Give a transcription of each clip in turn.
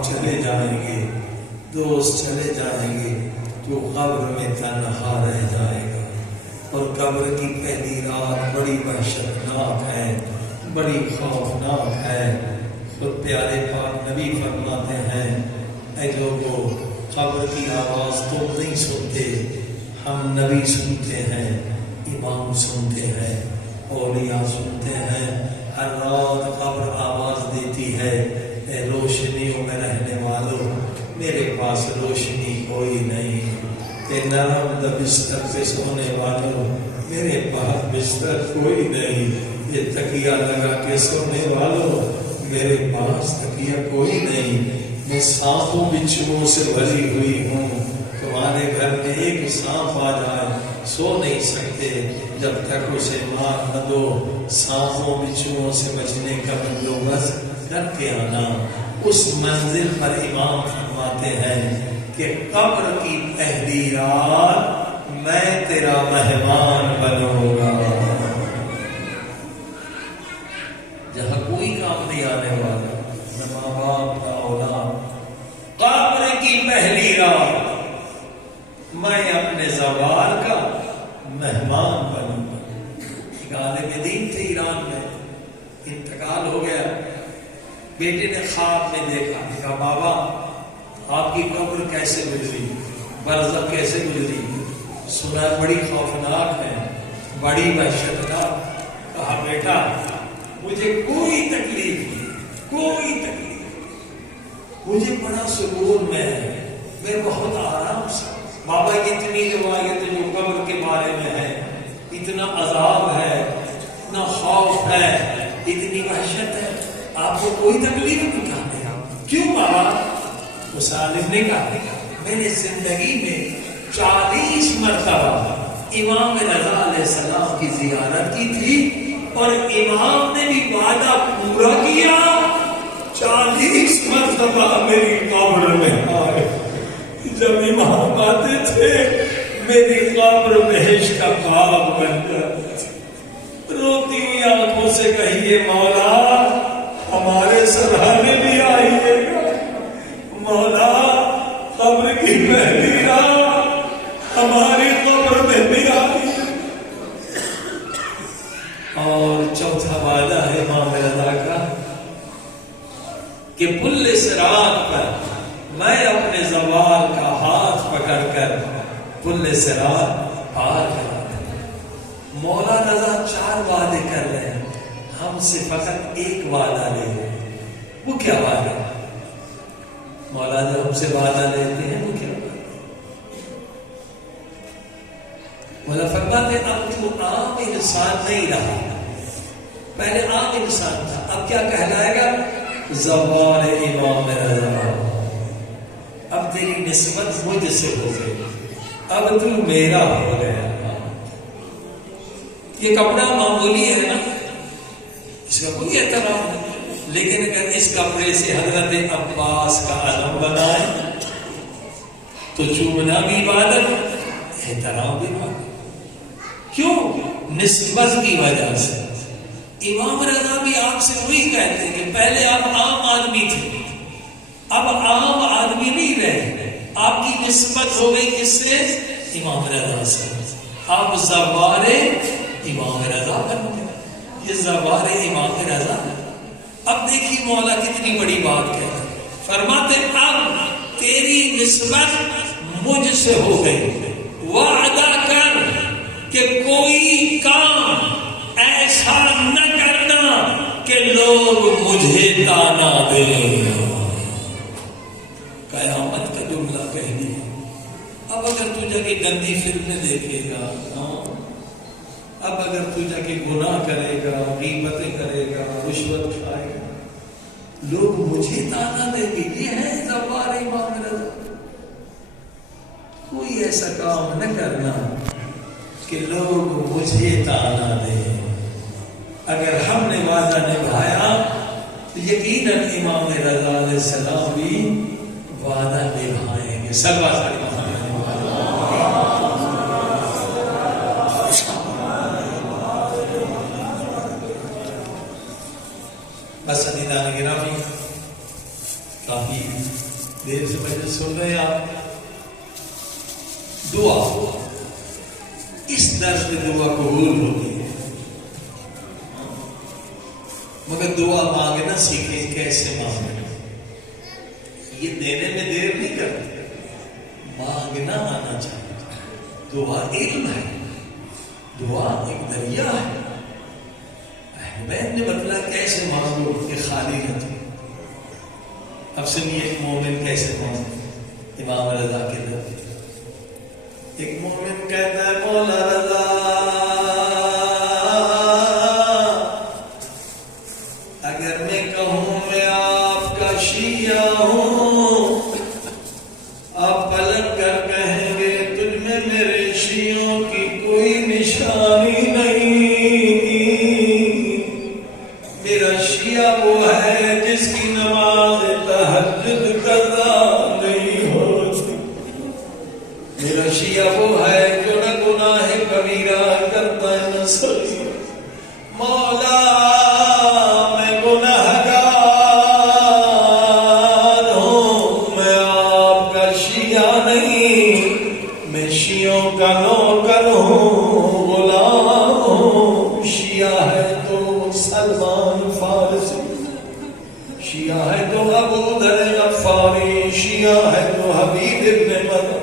احباب چلے جائیں گے، دوست چلے جائیں گے، جو قبر میں تنہا رہ جائے گا۔ اور قبر کی پہلی رات بڑی وحشتناک ہے، بڑی خوفناک ہے۔ خود پیارے پاک نبی فرماتے ہیں، اے لوگو، قبر کی آواز تم نہیں سنتے، ہم نبی سنتے ہیں، امام سنتے ہیں، اولیاء سنتے ہیں۔ ہر رات قبر آواز دیتی ہے، اے روشنیوں میں رہنے والوں، میرے پاس روشنی کوئی نہیں۔ اے نرم بستر پہ سونے والوں، میرے پاس بستر کوئی نہیں۔ یہ تکیہ لگا کے سونے والوں، میرے پاس تکیہ کوئی نہیں۔ میں سانپوں بچھوؤں سے بھری ہوئی ہوں، تمہارے گھر میں ایک سانپ آ جائے سو نہیں سکتے جب تک اسے مار نہ دو۔ سانپوں بچھوؤں سے بچنے کا بندوبست کر کے آنا۔ اس منزل پر امام فرماتے ہیں کہ قبر کی پہلی رات میں تیرا مہمان بنوں گا، جہاں کوئی کام نہیں آنے والا، نہ ماں باپ نہ اولاد۔ قبر کی پہلی رات میں اپنے زوال کا مہمان بنوں گا۔ ایک عالم دین تھے ایران میں، انتقال ہو گیا، بیٹے نے خواب میں دیکھا، کہا بابا آپ کی قبر کیسے گزری، برزخ کیسے گزری؟ سنا بڑی خوفناک ہے، بڑی وحشتناک۔ کہا بیٹا مجھے کوئی تکلیف نہیں، کوئی تکلیف، مجھے بڑا سکون میں ہے، میں بہت آرام سے۔ بابا اتنی روایت جو قبر کے بارے میں ہے، اتنا عذاب ہے، اتنا خوف ہے، اتنی وحشت ہے، آپ کو کوئی تکلیف نہیں کہتے؟ کیوں بابا؟ تو سالم نے کہا میں نے زندگی میں 40 مرتبہ امام رضا علیہ السلام کی زیارت کی تھی، اور امام نے بھی وعدہ پورا کیا، 40 مرتبہ میری قبر میں آئے۔ جب امام آتے تھے میری قبر بہشت کا باغ بن جاتا تھا۔ روتی ہوئی آنکھوں سے کہیے مولا ہمارے سراہنے بھی آئیے گا، مولا قبر کی پہلی رات ہماری قبر میں بھی آئی۔ اور چوتھا وعدہ ہے امام رضا کا کہ پل صراط پر میں اپنے زوال کا ہاتھ پکڑ کر پل صراط پار کرا دوں۔ مولا رضا 4 وعدے کر رہے ہیں، ہم سے فقط ایک وعدہ لے رہے ہیں۔ وہ کیا وعدہ؟ مولا جب ہم سے وعدہ لیتے ہیں وہ کیا وعدہ؟ مولا فرماتے ہیں اب تو عام انسان نہیں رہا، پہلے عام انسان تھا، اب کیا کہلائے گا؟ زوال امام رضا۔ اب تیری نسبت مجھ سے ہو گئی، اب تو میرا ہو گیا۔ یہ کپڑا معمولی ہے نا، اس کا کوئی احترام نہیں، لیکن اگر اس کپڑے سے حضرت عباس کا علم بنائے تو چومنا بھی عبادت، احترام بھی عبادت۔ کیوں؟ نسبت کی وجہ سے۔ امام رضا بھی آپ سے وہی کہتے ہیں کہ پہلے آپ عام آدمی تھے، اب عام آدمی نہیں رہے، آپ کی نسبت ہو گئی کس سے؟ امام رضا سے۔ آپ زوار امام رضا بن گئے، یہ زوار امام رضا۔ اب دیکھیے مولا کتنی بڑی بات کہتے ہیں، فرماتے اب تیری نسبت مجھ سے ہو گئی، وعدہ کر کہ کوئی کام ایسا نہ کرنا کہ لوگ مجھے تانا دیں۔ قیامت کا جملہ کہہ دیا۔ اب اگر تو جا کے گندی فلمیں دیکھے گا، اب اگر تو جا کے گناہ کرے گا، غیبتیں کرے گا، رشوت کھائے گا، لوگ مجھے تانا دیں گے۔ یہ ہے زوال امام رضا۔ کوئی ایسا کام نہ کرنا کہ لوگ مجھے تانا دیں۔ اگر ہم نے وعدہ نبھایا تو یقیناً امام رضا علیہ السلام بھی وعدہ نبھائیں گے۔ سب بس عزیزان گرامی، کافی دیر سے مجھے سن رہے ہیں آپ. دعا اس درس میں دعا قبول ہوتی ہے، مگر دعا مانگنا سیکھیں کیسے مانگنا. یہ دینے میں دیر نہیں کرتے، مانگنا آنا چاہیے. دعا علم ہے، دعا ایک دریا ہے. میں نے بتلا کیسے مانگو کہ خالی نہ تھی. اب سنیے ایک مومن کیسے مانگے. امام رضا کے در ایک مومن کہتا ہے مولا رضا اگر میں کہوں میں آپ کا شیعہ ہوں، آپ پلٹ کر کہیں گے تجھ میں میرے شیعوں کی کوئی نشانی نہیں. میرا شیعہ وہ ہے جس کی نماز تہجد قضا نہیں ہوتی. میرا شیعہ وہ ہے جو نہ گناہ کبیرہ کرتا ہے نہ صغیرہ. مولا میں گنہگار ہوں، میں آپ کا شیعہ نہیں، میں شیعوں کا نوکر ہوں، غلام ہوں. شیعہ ہے تو سلمان فارسی، شیعہ ہے تو ابو ذر غفاری، شیعہ ہے تو حبیب ابن مدن.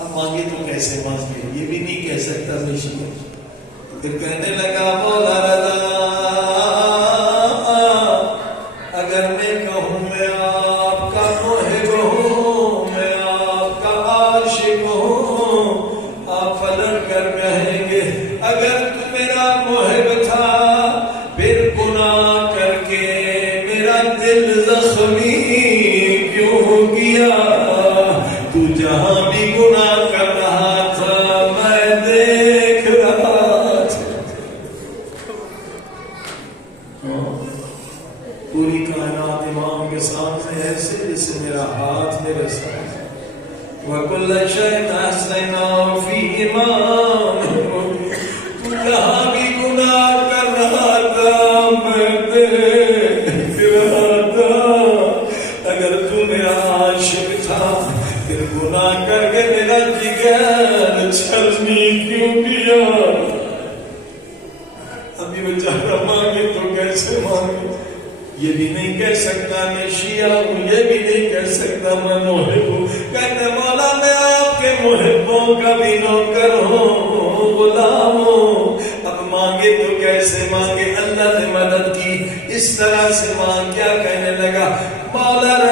اب مانگے تو کیسے مانگے، یہ بھی نہیں کہہ سکتا میں شیعہ. پھر کہنے لگا مولا رضا اگر میں کہوں میں آپ کا محب ہوں، میں آپ کا عاشق ہوں، آپ پلٹ کر کہیں گے اگر تو میرا محب تھا پھر گناہ کر کے میرا دل زخمی کیوں کیا. تو جہاں بھی گناہ کر رہا تھا میں دیکھ رہا تھا. پوری کائنات امام کے سامنے ایسے جیسے میرا ہاتھ میرے ساتھ. وَكُلَّ شَيْءٍ أَحْصَيْنَاهُ فِي إِمَامٍ. تو جہاں بھی گناہ کر رہا تھا میں دیکھ رہا تھا. اگر تو میرا عاشق تھا پھر گناہ کر کے میرا جگر چھلنی کیوں کیا. ابھی بیچارہ مانگے تو کیسے مانگے. یہ بھی نہیں کہہ سکتا میں شیعہ ہوں، یہ بھی نہیں کہہ سکتا میں محب ہوں. کہتے مولا میں آپ کے محبوں کا بھی نوکر ہوں، غلام ہوں. اب مانگے تو کیسے مانگے. اللہ نے مدد کی، اس طرح سے مانگ. کیا کہنے لگا مولا رضا